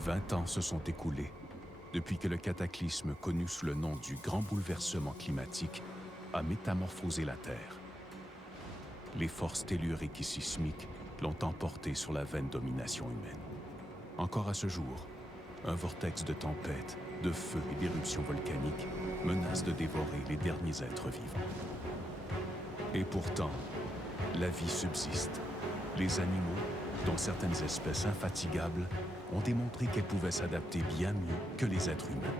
20 ans se sont écoulés depuis que le cataclysme connu sous le nom du Grand Bouleversement climatique a métamorphosé la Terre. Les forces telluriques et sismiques l'ont emporté sur la vaine domination humaine. Encore à ce jour, un vortex de tempêtes, de feux et d'éruptions volcaniques menace de dévorer les derniers êtres vivants. Et pourtant, la vie subsiste. Les animaux, dont certaines espèces infatigables, ont démontré qu'elles pouvaient s'adapter bien mieux que les êtres humains.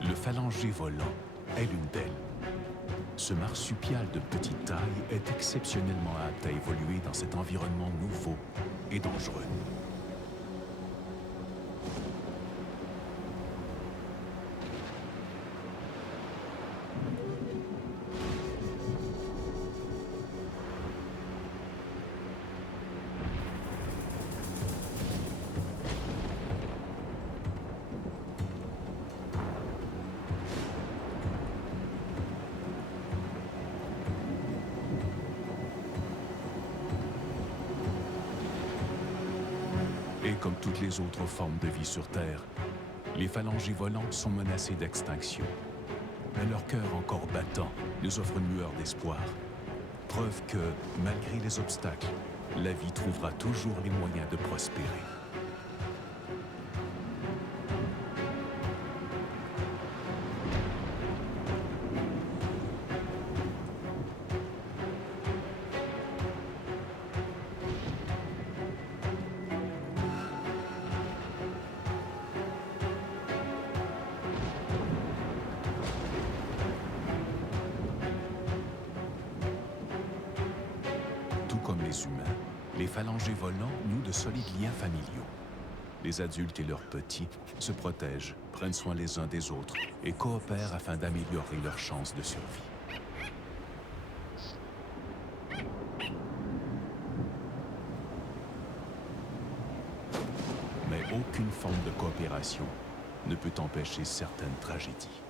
Le phalangé volant est l'une d'elles. Ce marsupial de petite taille est exceptionnellement apte à évoluer dans cet environnement nouveau et dangereux. Et comme toutes les autres formes de vie sur Terre, les phalangés volants sont menacés d'extinction. Mais leur cœur encore battant nous offre une lueur d'espoir. Preuve que, malgré les obstacles, la vie trouvera toujours les moyens de prospérer. Tout comme les humains, les phalangés volants nouent de solides liens familiaux. Les adultes et leurs petits se protègent, prennent soin les uns des autres et coopèrent afin d'améliorer leurs chances de survie. Mais aucune forme de coopération ne peut empêcher certaines tragédies.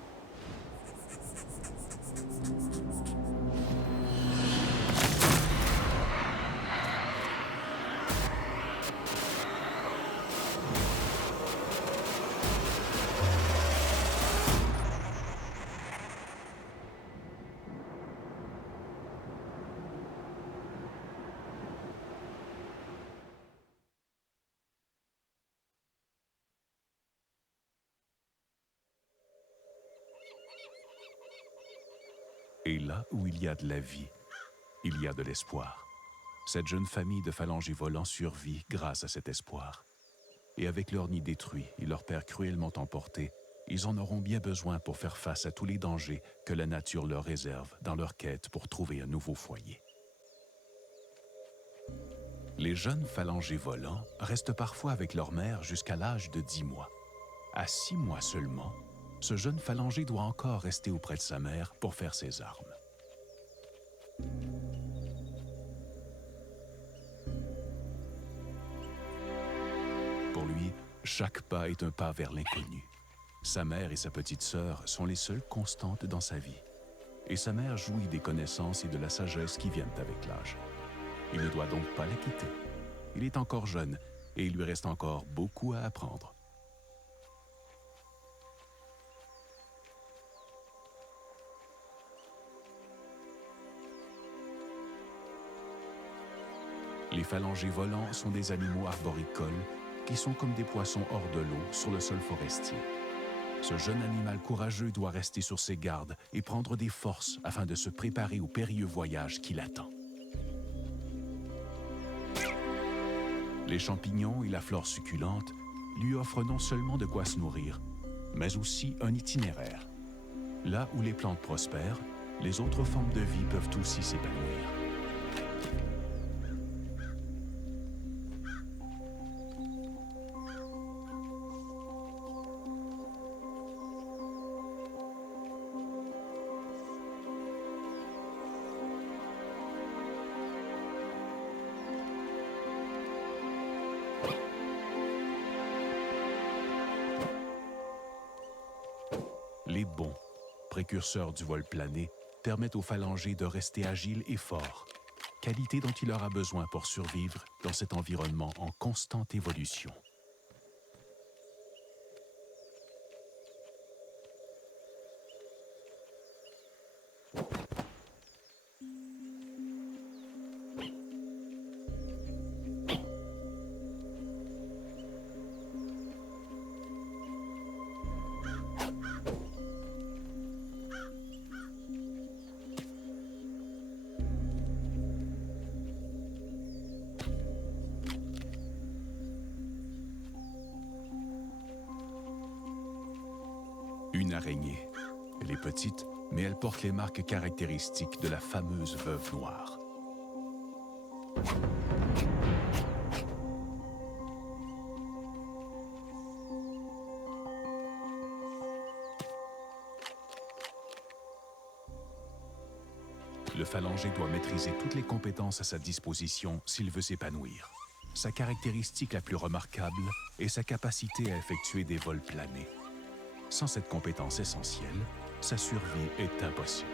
Et là où il y a de la vie, il y a de l'espoir. Cette jeune famille de phalangés volants survit grâce à cet espoir. Et avec leur nid détruit et leur père cruellement emporté, ils en auront bien besoin pour faire face à tous les dangers que la nature leur réserve dans leur quête pour trouver un nouveau foyer. Les jeunes phalangés volants restent parfois avec leur mère jusqu'à l'âge de 10 mois. À 6 mois seulement, ce jeune phalangé doit encore rester auprès de sa mère pour faire ses armes. Pour lui, chaque pas est un pas vers l'inconnu. Sa mère et sa petite sœur sont les seules constantes dans sa vie. Et sa mère jouit des connaissances et de la sagesse qui viennent avec l'âge. Il ne doit donc pas la quitter. Il est encore jeune et il lui reste encore beaucoup à apprendre. Les phalangés volants sont des animaux arboricoles qui sont comme des poissons hors de l'eau sur le sol forestier. Ce jeune animal courageux doit rester sur ses gardes et prendre des forces afin de se préparer au périlleux voyage qui l'attend. Les champignons et la flore succulente lui offrent non seulement de quoi se nourrir, mais aussi un itinéraire. Là où les plantes prospèrent, les autres formes de vie peuvent aussi s'épanouir. Les bonds, précurseurs du vol plané, permettent aux phalangés de rester agiles et forts, qualité dont il aura besoin pour survivre dans cet environnement en constante évolution. Une araignée. Elle est petite, mais elle porte les marques caractéristiques de la fameuse veuve noire. Le phalangé doit maîtriser toutes les compétences à sa disposition s'il veut s'épanouir. Sa caractéristique la plus remarquable est sa capacité à effectuer des vols planés. Sans cette compétence essentielle, sa survie est impossible.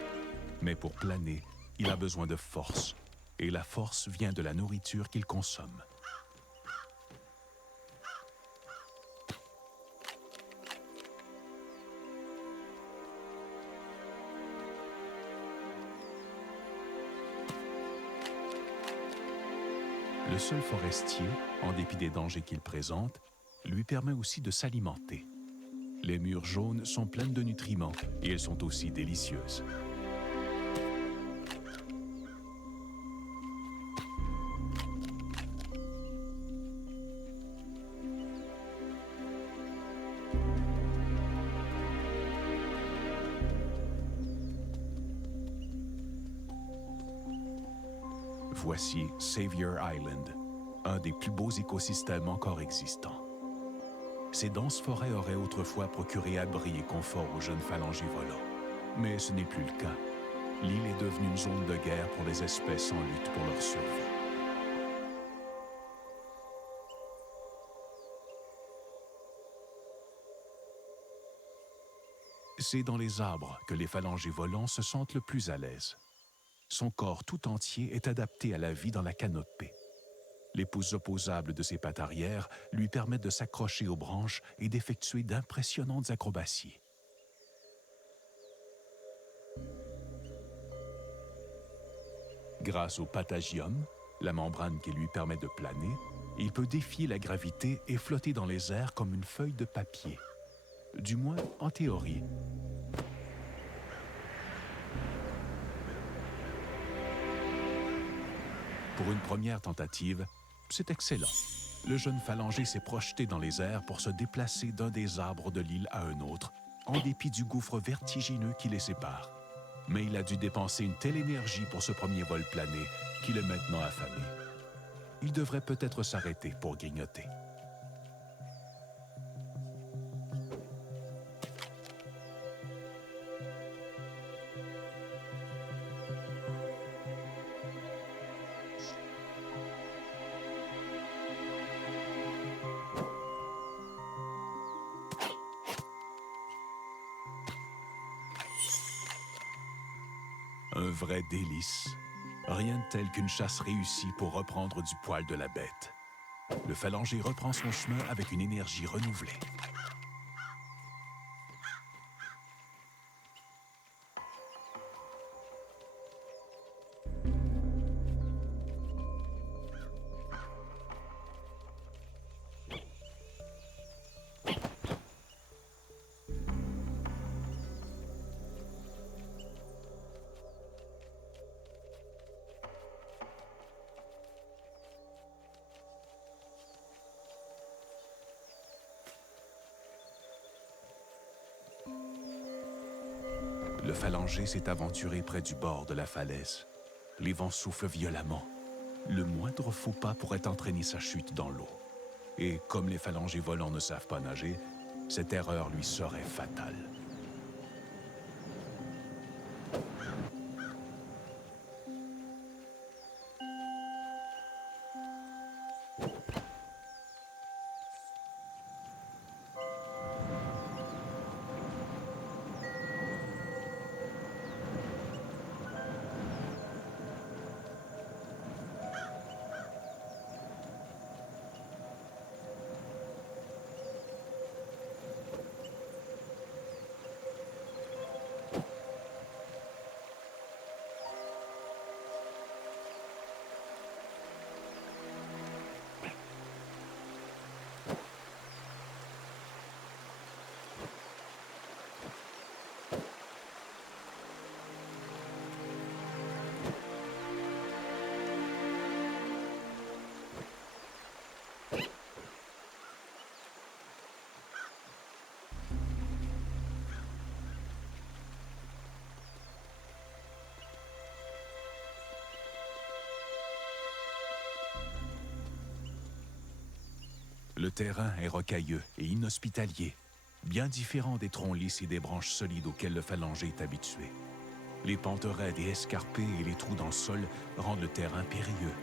Mais pour planer, il a besoin de force, et la force vient de la nourriture qu'il consomme. Le sol forestier, en dépit des dangers qu'il présente, lui permet aussi de s'alimenter. Les mûres jaunes sont pleines de nutriments et elles sont aussi délicieuses. Voici Savior Island, un des plus beaux écosystèmes encore existants. Ces denses forêts auraient autrefois procuré abri et confort aux jeunes phalangés volants. Mais ce n'est plus le cas. L'île est devenue une zone de guerre pour les espèces en lutte pour leur survie. C'est dans les arbres que les phalangés volants se sentent le plus à l'aise. Son corps tout entier est adapté à la vie dans la canopée. Les pouces opposables de ses pattes arrière lui permettent de s'accrocher aux branches et d'effectuer d'impressionnantes acrobaties. Grâce au patagium, la membrane qui lui permet de planer, il peut défier la gravité et flotter dans les airs comme une feuille de papier. Du moins en théorie. Pour une première tentative, c'est excellent. Le jeune phalangé s'est projeté dans les airs pour se déplacer d'un des arbres de l'île à un autre, en dépit du gouffre vertigineux qui les sépare. Mais il a dû dépenser une telle énergie pour ce premier vol plané qu'il est maintenant affamé. Il devrait peut-être s'arrêter pour grignoter. Un vrai délice. Rien de tel qu'une chasse réussie pour reprendre du poil de la bête. Le phalangé reprend son chemin avec une énergie renouvelée. Le phalangé s'est aventuré près du bord de la falaise. Les vents soufflent violemment. Le moindre faux pas pourrait entraîner sa chute dans l'eau. Et comme les phalangés volants ne savent pas nager, cette erreur lui serait fatale. Le terrain est rocailleux et inhospitalier, bien différent des troncs lisses et des branches solides auxquels le phalanger est habitué. Les pentes raides et escarpées et les trous dans le sol rendent le terrain périlleux.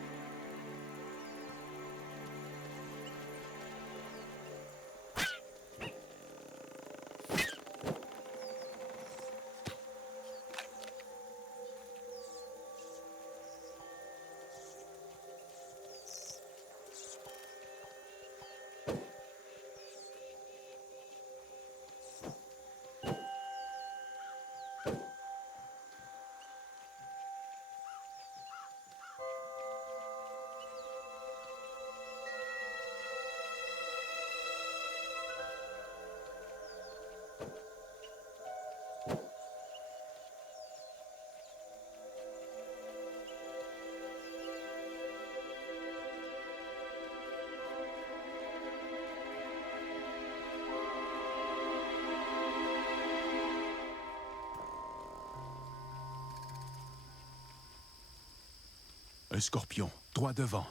Un scorpion, droit devant.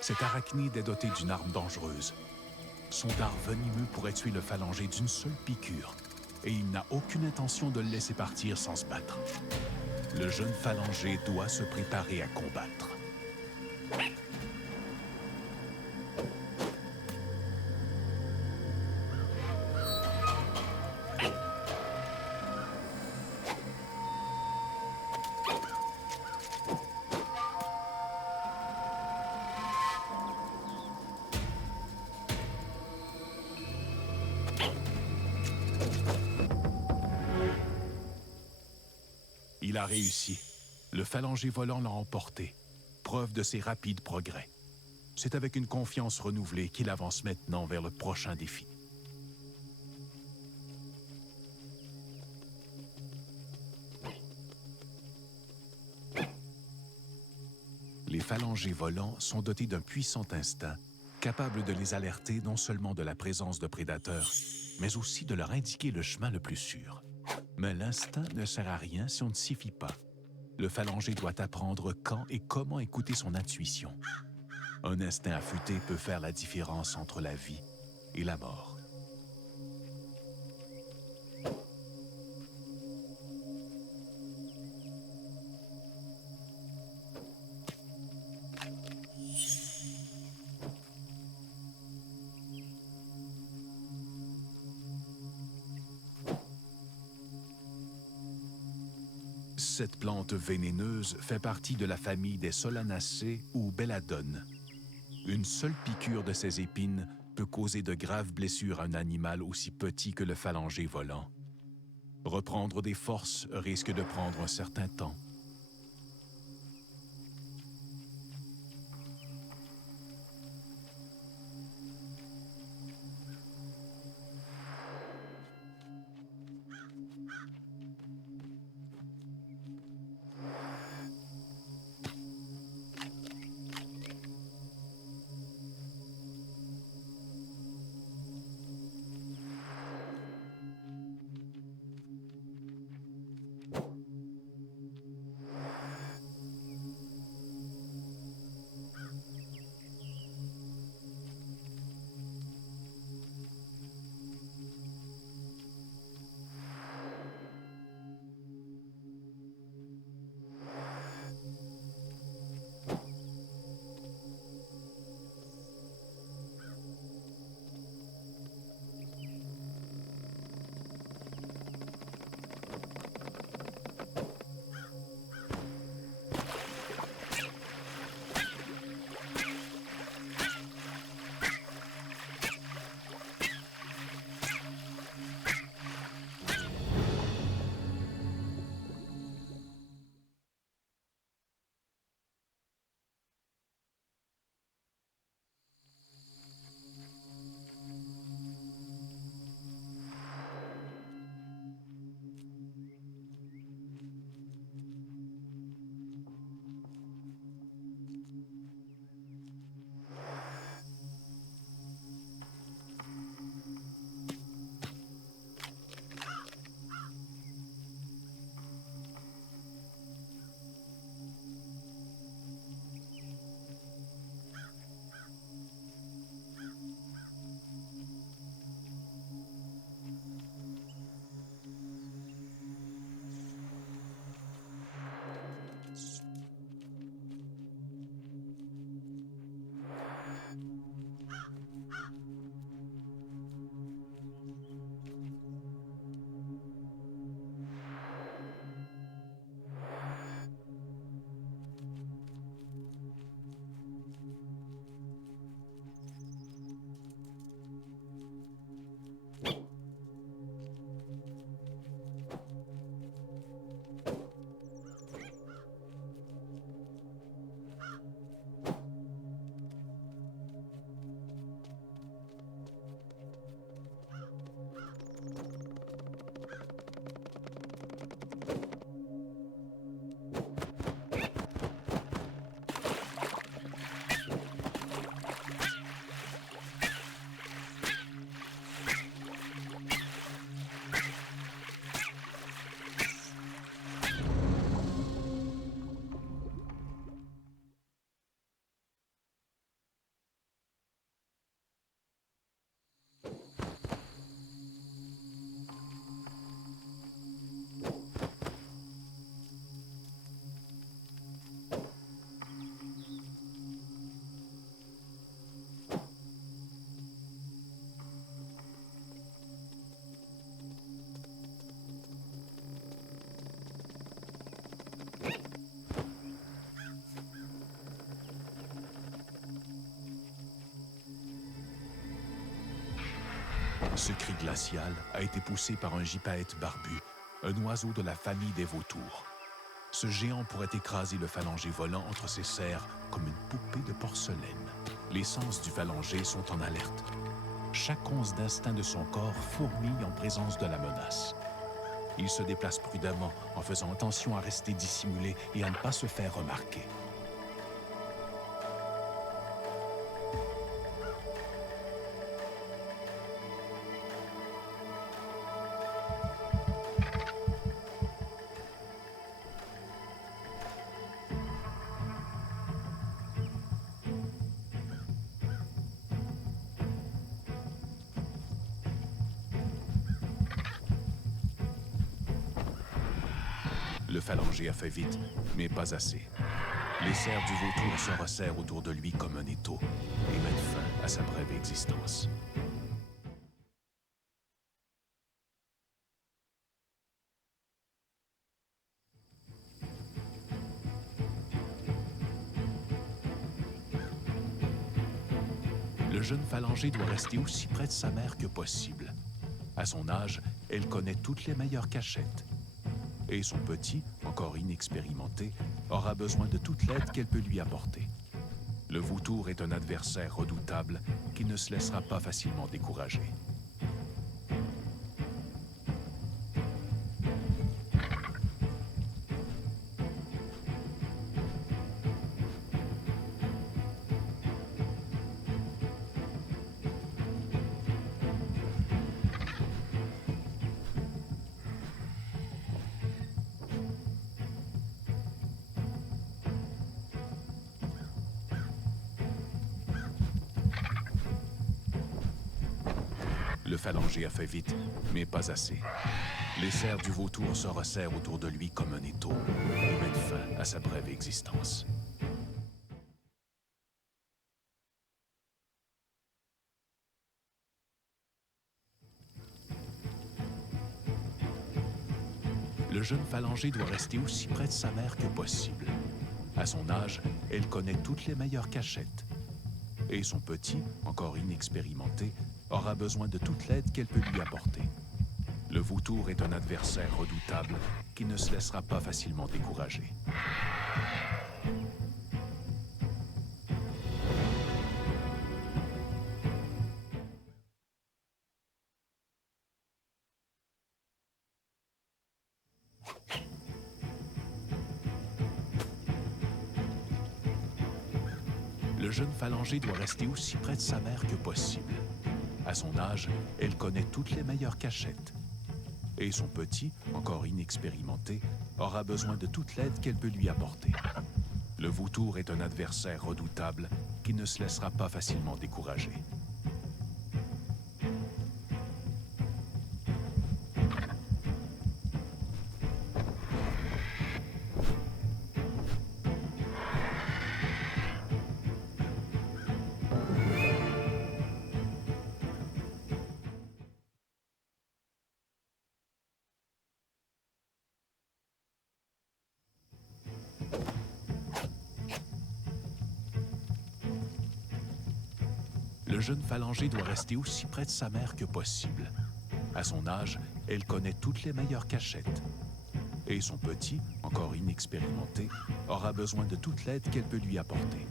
Cet arachnide est doté d'une arme dangereuse. Son dard venimeux pourrait tuer le phalanger d'une seule piqûre, et il n'a aucune intention de le laisser partir sans se battre. Le jeune phalanger doit se préparer à combattre. Il a réussi. Le phalanger volant l'a emporté, preuve de ses rapides progrès. C'est avec une confiance renouvelée qu'il avance maintenant vers le prochain défi. Les phalangers volants sont dotés d'un puissant instinct, capable de les alerter non seulement de la présence de prédateurs, mais aussi de leur indiquer le chemin le plus sûr. Mais l'instinct ne sert à rien si on ne s'y fie pas. Le phalanger doit apprendre quand et comment écouter son intuition. Un instinct affûté peut faire la différence entre la vie et la mort. Cette plante vénéneuse fait partie de la famille des Solanacées ou Belladones. Une seule piqûre de ces épines peut causer de graves blessures à un animal aussi petit que le phalanger volant. Reprendre des forces risque de prendre un certain temps. Ce cri glacial a été poussé par un gypaète barbu, un oiseau de la famille des vautours. Ce géant pourrait écraser le phalangé volant entre ses serres comme une poupée de porcelaine. Les sens du phalangé sont en alerte. Chaque once d'instinct de son corps fourmille en présence de la menace. Il se déplace prudemment en faisant attention à rester dissimulé et à ne pas se faire remarquer. Le phalangé a fait vite, mais pas assez. Les serres du vautour se resserrent autour de lui comme un étau et mettent fin à sa brève existence. Le jeune phalangé doit rester aussi près de sa mère que possible. À son âge, elle connaît toutes les meilleures cachettes. Et son petit, encore inexpérimenté, aura besoin de toute l'aide qu'elle peut lui apporter. Le vautour est un adversaire redoutable qui ne se laissera pas facilement décourager. Le phalangé a fait vite, mais pas assez. Les serres du vautour se resserrent autour de lui comme un étau et mettent fin à sa brève existence. Le jeune phalangé doit rester aussi près de sa mère que possible. À son âge, elle connaît toutes les meilleures cachettes. Et son petit, encore inexpérimenté, aura besoin de toute l'aide qu'elle peut lui apporter. Le vautour est un adversaire redoutable qui ne se laissera pas facilement décourager. Le jeune phalangé doit rester aussi près de sa mère que possible. À son âge, elle connaît toutes les meilleures cachettes. Et son petit, encore inexpérimenté, aura besoin de toute l'aide qu'elle peut lui apporter. Le vautour est un adversaire redoutable qui ne se laissera pas facilement décourager. Le jeune phalangé doit rester aussi près de sa mère que possible. À son âge, elle connaît toutes les meilleures cachettes. Et son petit, encore inexpérimenté, aura besoin de toute l'aide qu'elle peut lui apporter.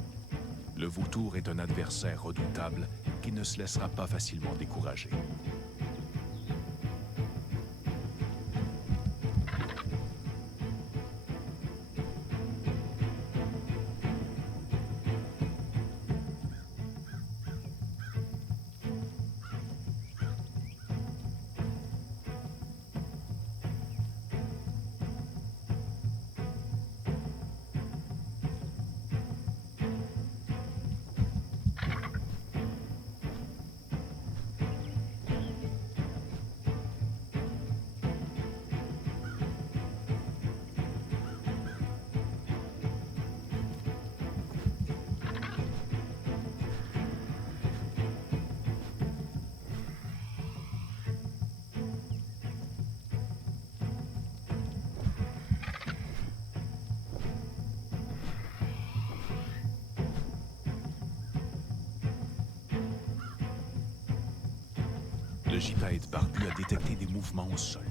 Le vautour est un adversaire redoutable qui ne se laissera pas facilement décourager. gypaète barbu a détecté des mouvements au sol.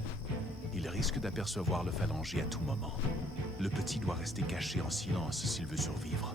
Il risque d'apercevoir le phalangier à tout moment. Le petit doit rester caché en silence s'il veut survivre.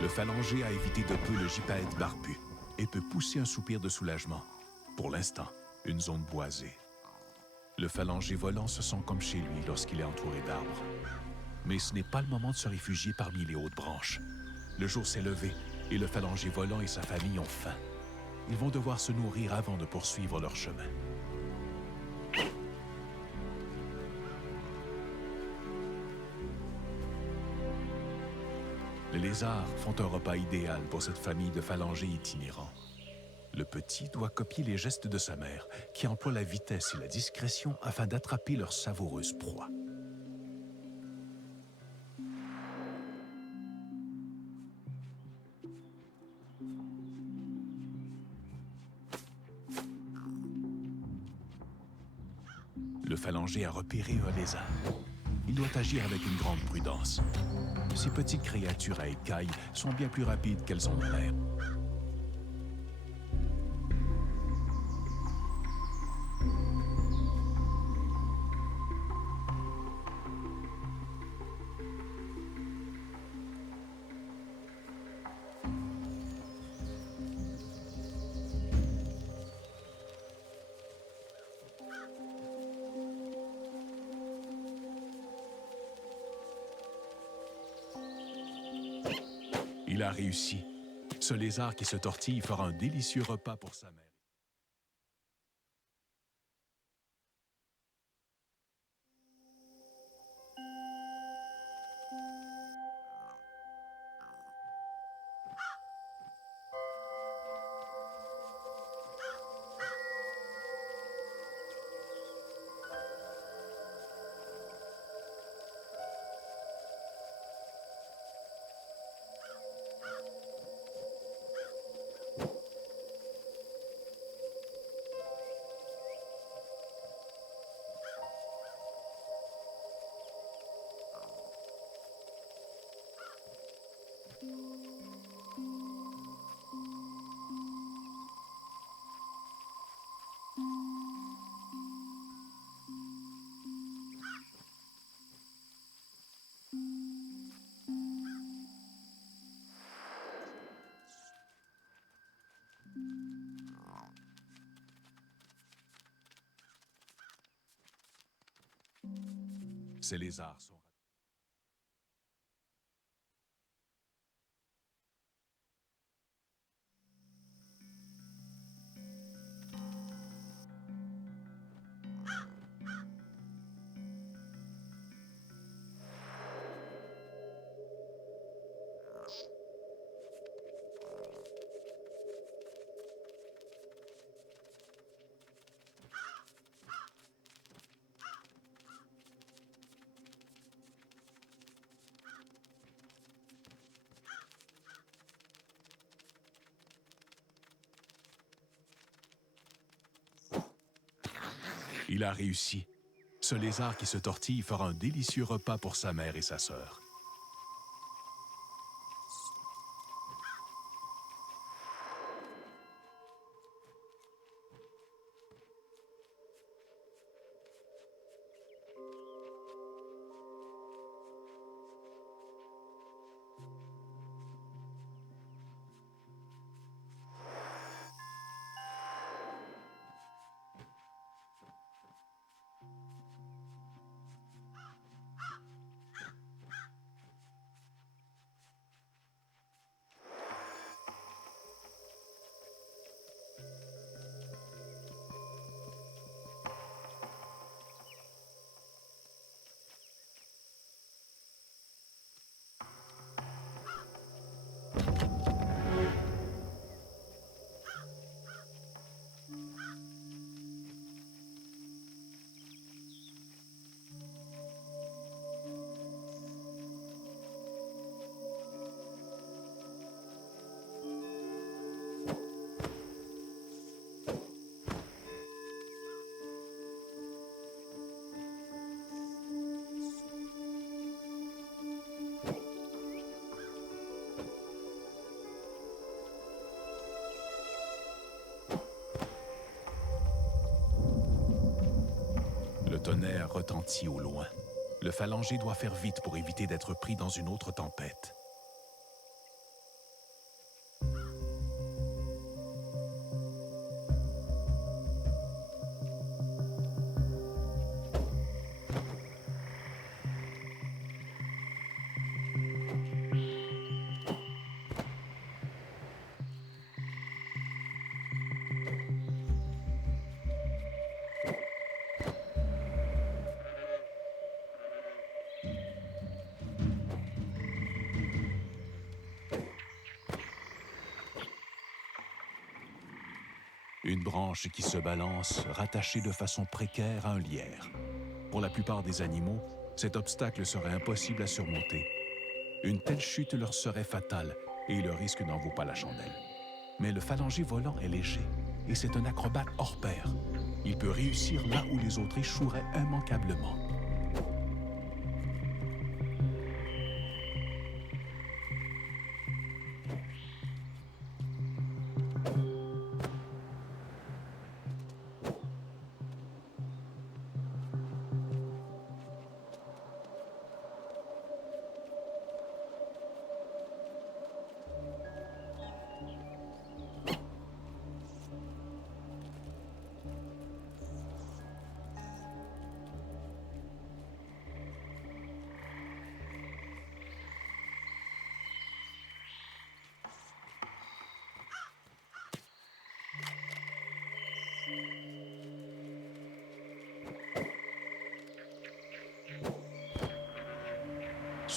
Le phalangier a évité de peu le gypaète barbu et peut pousser un soupir de soulagement. Pour l'instant, une zone boisée. Le phalangier volant se sent comme chez lui lorsqu'il est entouré d'arbres. Mais ce n'est pas le moment de se réfugier parmi les hautes branches. Le jour s'est levé et le phalangier volant et sa famille ont faim. Ils vont devoir se nourrir avant de poursuivre leur chemin. Les lézards font un repas idéal pour cette famille de phalangers itinérants. Le petit doit copier les gestes de sa mère, qui emploie la vitesse et la discrétion afin d'attraper leur savoureuse proie. Le phalanger a repéré un lézard. Il doit agir avec une grande prudence. Ces petites créatures à écailles sont bien plus rapides qu'elles ont l'air. Il a réussi. Ce lézard qui se tortille fera un délicieux repas pour sa mère. Ces lézards sont... Il a réussi. Ce lézard qui se tortille fera un délicieux repas pour sa mère et sa sœur. tonnerre retentit au loin. Le phalangier doit faire vite pour éviter d'être pris dans une autre tempête. Une branche qui se balance, rattachée de façon précaire à un lierre. Pour la plupart des animaux, cet obstacle serait impossible à surmonter. Une telle chute leur serait fatale et le risque n'en vaut pas la chandelle. Mais le phalangier volant est léger et c'est un acrobate hors pair. Il peut réussir là où les autres échoueraient immanquablement.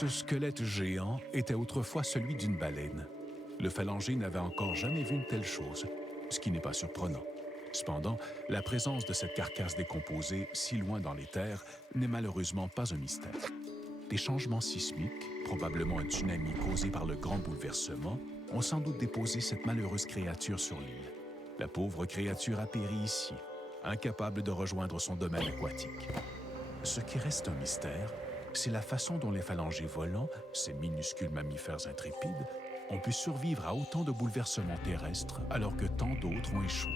Ce squelette géant était autrefois celui d'une baleine. Le phalangier n'avait encore jamais vu une telle chose, ce qui n'est pas surprenant. Cependant, la présence de cette carcasse décomposée si loin dans les terres n'est malheureusement pas un mystère. Des changements sismiques, probablement un tsunami causé par le grand bouleversement, ont sans doute déposé cette malheureuse créature sur l'île. La pauvre créature a péri ici, incapable de rejoindre son domaine aquatique. Ce qui reste un mystère, c'est la façon dont les phalangiers volants, ces minuscules mammifères intrépides, ont pu survivre à autant de bouleversements terrestres alors que tant d'autres ont échoué.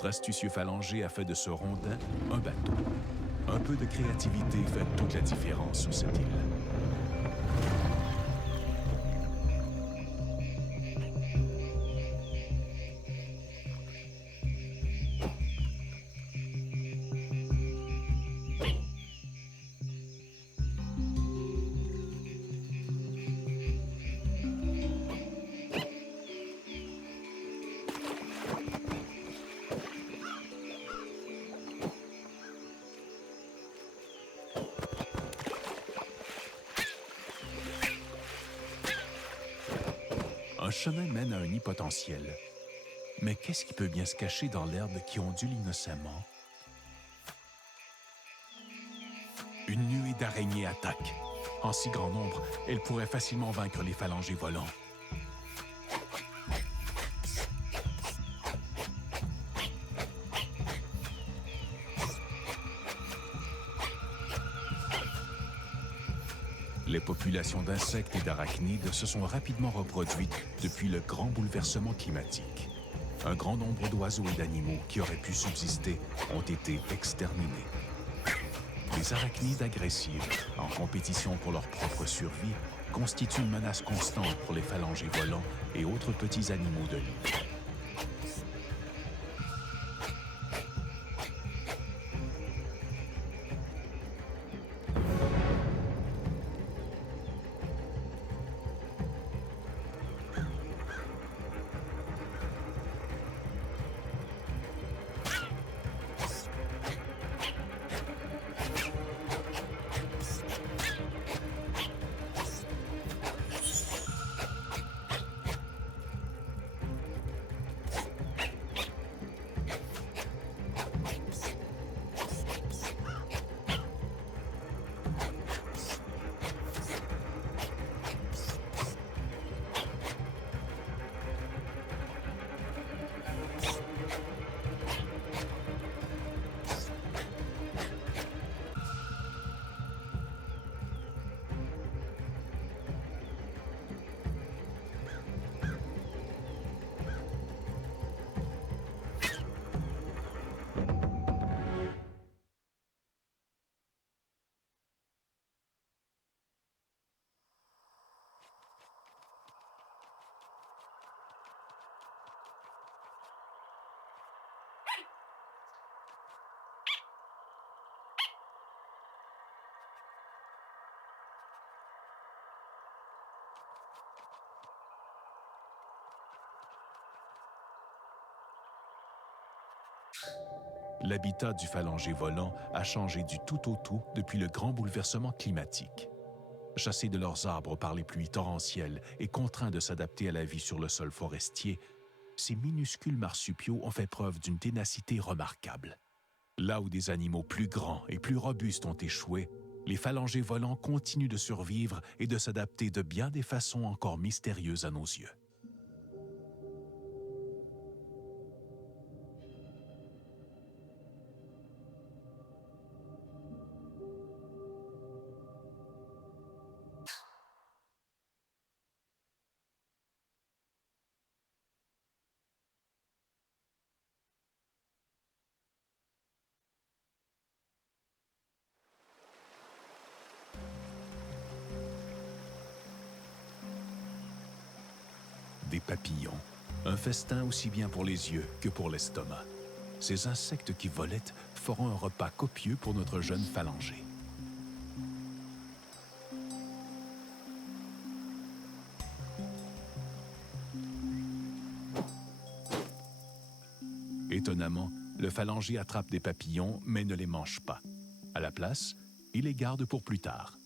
Notre astucieux phalangé a fait de ce rondin un bateau. Un peu de créativité fait toute la différence sur cette île. Un chemin mène à un nid potentiel. Mais qu'est-ce qui peut bien se cacher dans l'herbe qui ondule innocemment? Une nuée d'araignées attaque. En si grand nombre, elle pourrait facilement vaincre les phalangés volants. Les populations d'insectes et d'arachnides se sont rapidement reproduites depuis le grand bouleversement climatique. Un grand nombre d'oiseaux et d'animaux qui auraient pu subsister ont été exterminés. Les arachnides agressives, en compétition pour leur propre survie, constituent une menace constante pour les phalangés volants et autres petits animaux de l'île. L'habitat du phalangé volant a changé du tout au tout depuis le grand bouleversement climatique. Chassés de leurs arbres par les pluies torrentielles et contraints de s'adapter à la vie sur le sol forestier, ces minuscules marsupiaux ont fait preuve d'une ténacité remarquable. Là où des animaux plus grands et plus robustes ont échoué, les phalangés volants continuent de survivre et de s'adapter de bien des façons encore mystérieuses à nos yeux. Des papillons, un festin aussi bien pour les yeux que pour l'estomac. Ces insectes qui volettent feront un repas copieux pour notre jeune phalangé. Étonnamment, le phalangé attrape des papillons mais ne les mange pas. À la place, il les garde pour plus tard.